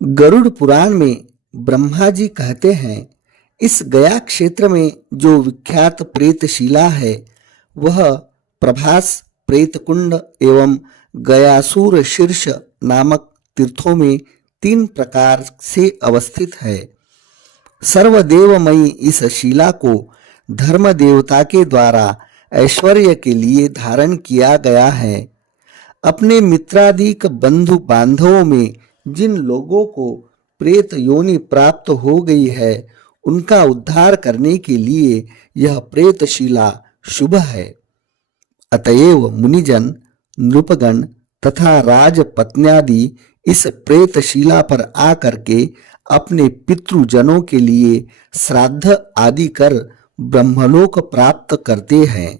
गरुड़ पुराण में ब्रह्मा जी कहते हैं, इस गया क्षेत्र में जो विख्यात प्रेतशिला है वह प्रभास प्रेत कुंड एवं गयासुर शीर्ष नामक तीर्थों में 3 प्रकार से अवस्थित है। सर्वदेवमयी इस शिला को धर्म देवता के द्वारा ऐश्वर्य के लिए धारण किया गया है। अपने मित्रादिक बंधु बांधवों में जिन लोगों को प्रेत योनि प्राप्त हो गई है उनका उद्धार करने के लिए यह प्रेतशिला शुभ है। अतएव मुनिजन, नृपगण तथा राजपत्न्यादि इस प्रेतशिला पर आकर के अपने पितृजनों के लिए श्राद्ध आदि कर ब्रह्मलोक प्राप्त करते हैं।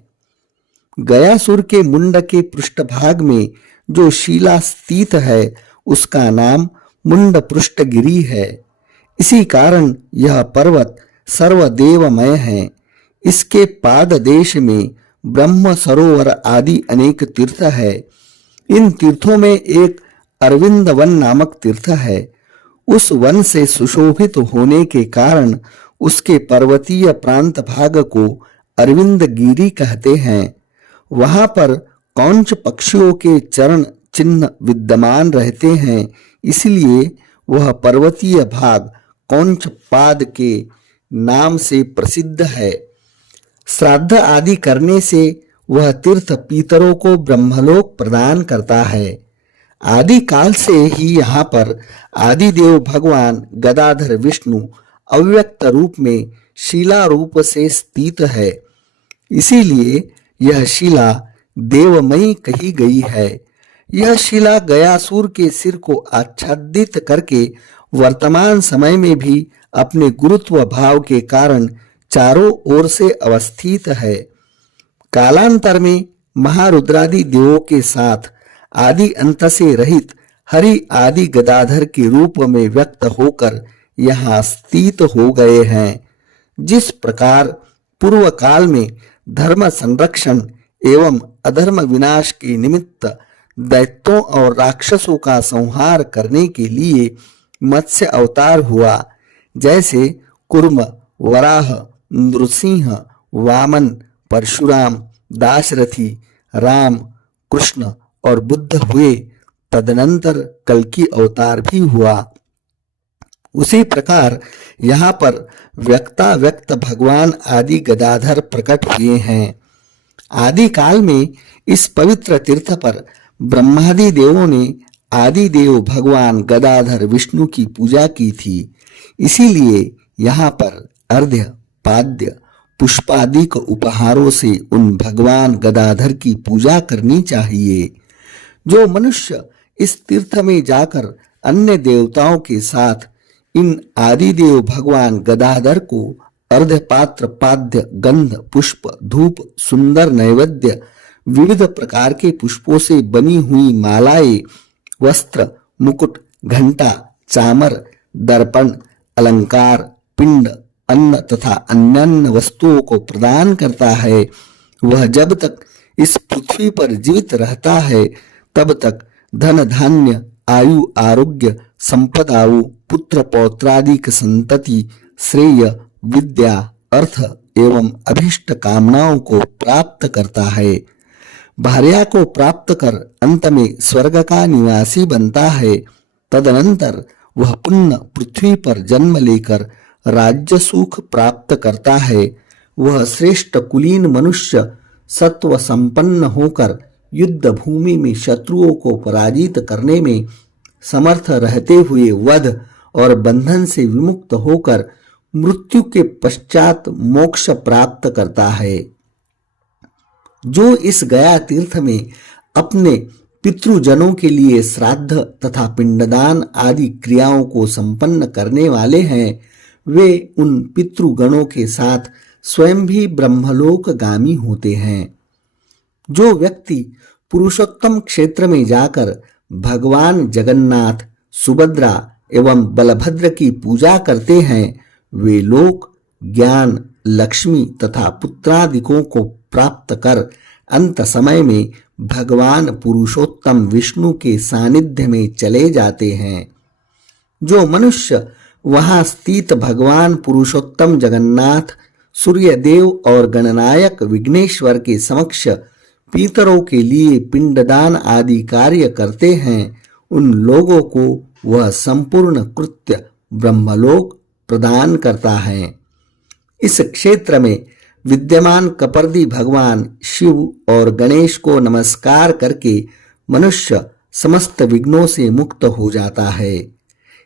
गयासुर के मुंड के पृष्ठभाग में जो शिला स्थित है उसका नाम मुंड पृष्ठगिरी है। इसी कारण यह पर्वत सर्वदेवमय है। इसके पाद देश में ब्रह्म सरोवर आदि अनेक तीर्थ है। इन तीर्थों में एक अरविंद वन नामक तीर्थ है। उस वन से सुशोभित होने के कारण उसके पर्वतीय प्रांत भाग को अरविंद गिरी कहते हैं। वहां पर कौंच पक्षियों के चरण चिन्ह विद्यमान रहते हैं, इसलिए वह पर्वतीय भाग कौंच पाद के नाम से प्रसिद्ध है। श्राद्ध आदि करने से वह तीर्थ पितरों को ब्रह्मलोक प्रदान करता है। आदि काल से ही यहाँ पर आदिदेव भगवान गदाधर विष्णु अव्यक्त रूप में शिला रूप से स्थित है। इसीलिए यह शिला देवमयी कही गई है। यह शिला गयासुर के सिर को आच्छादित करके वर्तमान समय में भी अपने गुरुत्व भाव के कारण चारों ओर से अवस्थित है। कालांतर में महारुद्रादि देवों के साथ आदि अंत से रहित हरि आदि गदाधर के रूप में व्यक्त होकर यहाँ स्थित हो गए हैं। जिस प्रकार पूर्व काल में धर्म संरक्षण एवं अधर्म विनाश के निमित्त दैत्यों और राक्षसों का संहार करने के लिए मत्स्य अवतार हुआ, जैसे कुर्म, वराह, नृसिंह, वामन, परशुराम, दाशरथी, राम, कृष्ण और बुद्ध हुए, तदनंतर कल्कि अवतार भी हुआ। उसी प्रकार यहाँ पर व्यक्ताव्यक्त भगवान आदि गदाधर प्रकट हुए हैं। आदि काल में इस पवित्र तीर्थ पर ब्रह्मादि देवों ने आदि देव भगवान गदाधर विष्णु की पूजा की थी। इसीलिए यहाँ पर अर्घ्य, पाद्य, पुष्पादिक उपहारों से उन भगवान गदाधर की पूजा करनी चाहिए। जो मनुष्य इस तीर्थ में जाकर अन्य देवताओं के साथ इन आदिदेव भगवान गदाधर को अर्घ्य, पात्र, पाद्य, गंध, पुष्प, धूप, सुंदर नैवेद्य, विविध प्रकार के पुष्पों से बनी हुई मालाएं, वस्त्र, मुकुट, घंटा, चामर, दर्पण, अलंकार, पिंड, अन्न तथा अन्यान्य वस्तुओं को प्रदान करता है, वह जब तक इस पृथ्वी पर जीवित रहता है तब तक धन धान्य, आयु, आरोग्य, संपदाओं, पुत्र पौत्रादिक संतति, श्रेय, विद्या, अर्थ एवं अभिष्ट कामनाओं को प्राप्त करता है। भार्या को प्राप्त कर अंत में स्वर्ग का निवासी बनता है। तदनंतर वह पुण्य पृथ्वी पर जन्म लेकर राज्य सुख प्राप्त करता है। वह श्रेष्ठ कुलीन मनुष्य सत्व संपन्न होकर युद्ध भूमि में शत्रुओं को पराजित करने में समर्थ रहते हुए वध और बंधन से विमुक्त होकर मृत्यु के पश्चात मोक्ष प्राप्त करता है। जो इस गया तीर्थ में अपने पितृजनों के लिए श्राद्ध तथा पिंडदान आदि क्रियाओं को संपन्न करने वाले हैं, वे उन पितृगणों के साथ स्वयं भी ब्रह्मलोक गामी होते हैं। जो व्यक्ति पुरुषोत्तम क्षेत्र में जाकर भगवान जगन्नाथ, सुभद्रा एवं बलभद्र की पूजा करते हैं, वे लोग ज्ञान, लक्ष्मी तथा पुत्रादिकों को प्राप्त कर अंत समय में भगवान पुरुषोत्तम विष्णु के सानिध्य में चले जाते हैं। जो मनुष्य वहां स्थित भगवान पुरुषोत्तम जगन्नाथ, सूर्य देव और गणनायक विघ्नेश्वर के समक्ष पितरों के लिए पिंडदान आदि कार्य करते हैं, उन लोगों को वह संपूर्ण कृत्य ब्रह्मलोक प्रदान करता है। इस क्षेत्र में विद्यमान कपर्दी भगवान शिव और गणेश को नमस्कार करके मनुष्य समस्त विघ्नों से मुक्त हो जाता है।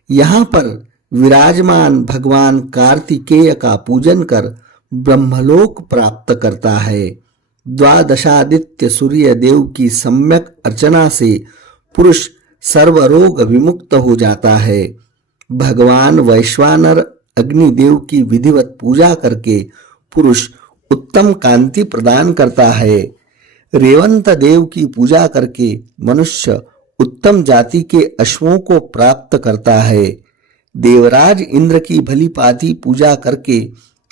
यहाँ पर विराजमान भगवान कार्तिकेय का पूजन कर ब्रह्मलोक प्राप्त करता है। द्वादशादित्य सूर्य देव की सम्यक अर्चना से पुरुष सर्वरोग विमुक्त हो जाता है। भगवान वैश्वानर अग्निदेव की विधिवत पूजा करके पुरुष उत्तम कांति प्रदान करता है। रेवंत देव की पूजा करके मनुष्य उत्तम जाति के अश्वों को प्राप्त करता है। देवराज इंद्र की भली भांति पूजा करके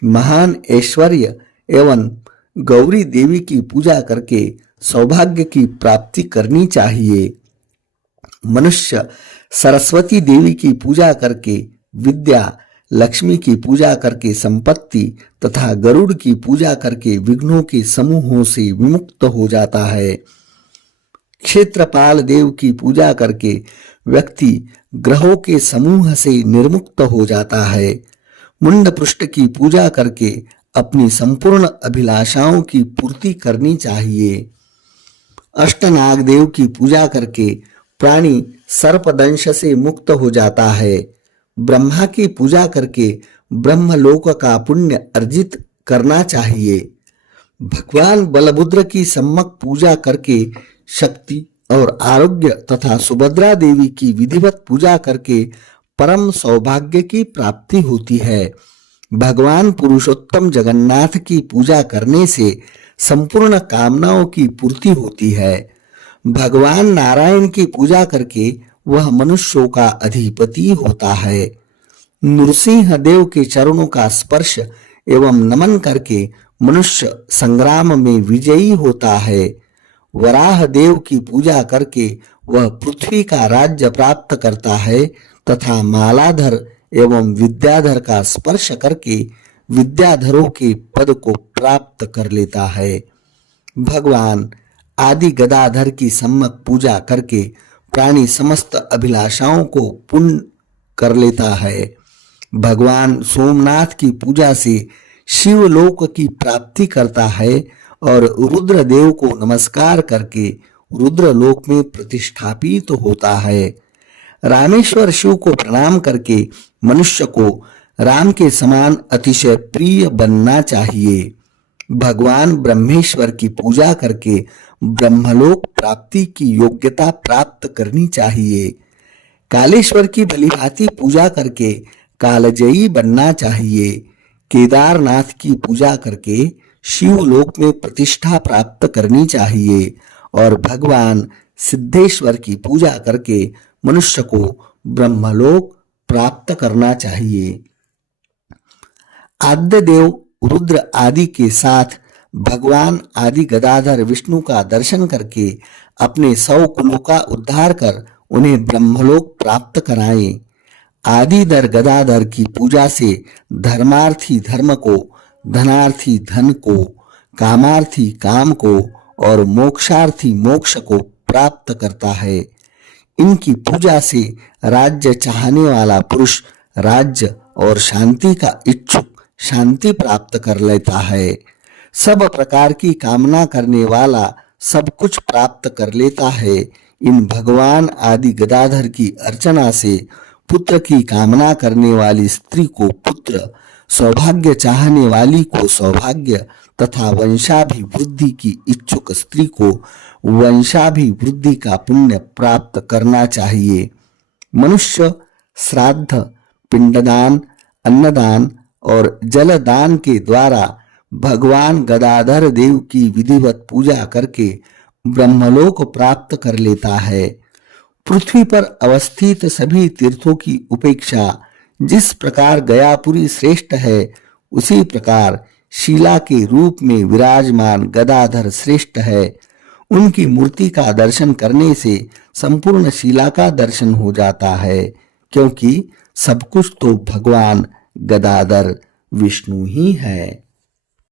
महान ऐश्वर्य एवं गौरी देवी की पूजा करके सौभाग्य की प्राप्ति करनी चाहिए। मनुष्य सरस्वती देवी की पूजा करके विद्या, लक्ष्मी की पूजा करके संपत्ति तथा गरुड़ की पूजा करके विघ्नों के समूहों से विमुक्त हो जाता है। क्षेत्रपाल देव की पूजा करके व्यक्ति ग्रहों के समूह से निर्मुक्त हो जाता है। मुंड पृष्ठ की पूजा करके अपनी संपूर्ण अभिलाषाओं की पूर्ति करनी चाहिए। अष्टनाग देव की पूजा करके प्राणी सर्पदंश से मुक्त हो जाता है। ब्रह्मा की पूजा करके ब्रह्मलोक का पुण्य अर्जित करना चाहिए। भगवान बलभद्र की सम्यक पूजा करके शक्ति और आरोग्य तथा सुभद्रा देवी की विधिवत पूजा करके परम सौभाग्य की प्राप्ति होती है। भगवान पुरुषोत्तम जगन्नाथ की पूजा करने से संपूर्ण कामनाओं की पूर्ति होती है। भगवान नारायण की पूजा करके वह मनुष्यों का अधिपति होता है। नृसिंह देव के चरणों का स्पर्श एवं नमन करके मनुष्य संग्राम में विजयी होता है। वराह देव की पूजा करके वह पृथ्वी का राज्य प्राप्त करता है तथा मालाधर एवं विद्याधर का स्पर्श करके विद्याधरों के पद को प्राप्त कर लेता है। भगवान आदि गदाधर की सम्यक पूजा करके प्राणी समस्त अभिलाषाओं को पूर्ण कर लेता है। भगवान सोमनाथ की पूजा से शिवलोक की प्राप्ति करता है और रुद्र देव को नमस्कार करके रुद्रलोक में प्रतिष्ठापित होता है। रामेश्वर शिव को प्रणाम करके मनुष्य को राम के समान अतिशय प्रिय बनना चाहिए। भगवान ब्रह्मेश्वर की पूजा करके ब्रह्मलोक प्राप्ति की योग्यता प्राप्त करनी चाहिए। कालेश्वर की भलीभांति पूजा करके कालजयी बनना चाहिए। केदारनाथ की पूजा करके शिवलोक में प्रतिष्ठा प्राप्त करनी चाहिए और भगवान सिद्धेश्वर की पूजा करके मनुष्य को ब्रह्मलोक प्राप्त करना चाहिए। आद्य देव रुद्र आदि के साथ भगवान आदि गदाधर विष्णु का दर्शन करके अपने 100 कुलों का उद्धार कर उन्हें ब्रह्मलोक प्राप्त कराएं। आदिधर गदाधर की पूजा से धर्मार्थी धर्म को, धनार्थी धन को, कामार्थी काम को और मोक्षार्थी मोक्ष को प्राप्त करता है। इनकी पूजा से राज्य चाहने वाला पुरुष राज्य और शांति का इच्छुक शांति प्राप्त कर लेता है। सब प्रकार की कामना करने वाला सब कुछ प्राप्त कर लेता है। इन भगवान आदि गदाधर की अर्चना से पुत्र की कामना करने वाली स्त्री को पुत्र, सौभाग्य चाहने वाली को सौभाग्य तथा वंशाभिवृद्धि की इच्छुक स्त्री को वंशाभिवृद्धि का पुण्य प्राप्त करना चाहिए। मनुष्य श्राद्ध, पिंडदान, अन्नदान और जलदान के द्वारा भगवान गदाधर देव की विधिवत पूजा करके ब्रह्मलोक प्राप्त कर लेता है। पृथ्वी पर अवस्थित सभी तीर्थों की उपेक्षा जिस प्रकार गयापुरी श्रेष्ठ है, उसी प्रकार शिला के रूप में विराजमान गदाधर श्रेष्ठ है। उनकी मूर्ति का दर्शन करने से संपूर्ण शिला का दर्शन हो जाता है, क्योंकि सब कुछ तो भगवान गदाधर विष्णु ही है।